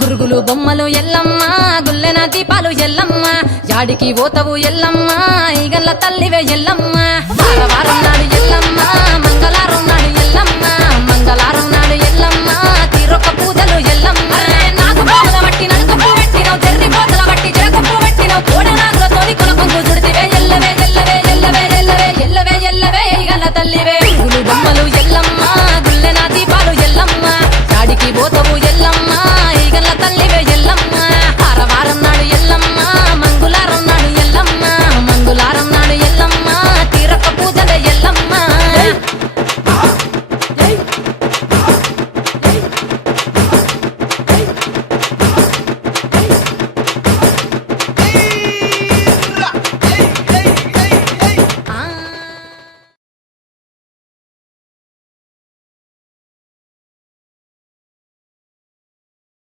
గురుగులు బొమ్మలు ఎల్లమ్మ గుల్లెన దీపాలు ఎల్లమ్మ యాడికి పోతవు ఎల్లమ్మ ఈగల్ల తల్లివే ఎల్లమ్మ వారవారం నాడు ఎల్లమ్మ మంగళవారం నాడు ఎల్లమ్మ మంగళవారం నాడు ఎల్లమ్మ తీరొక్క పూజలు ఎల్లమ్మ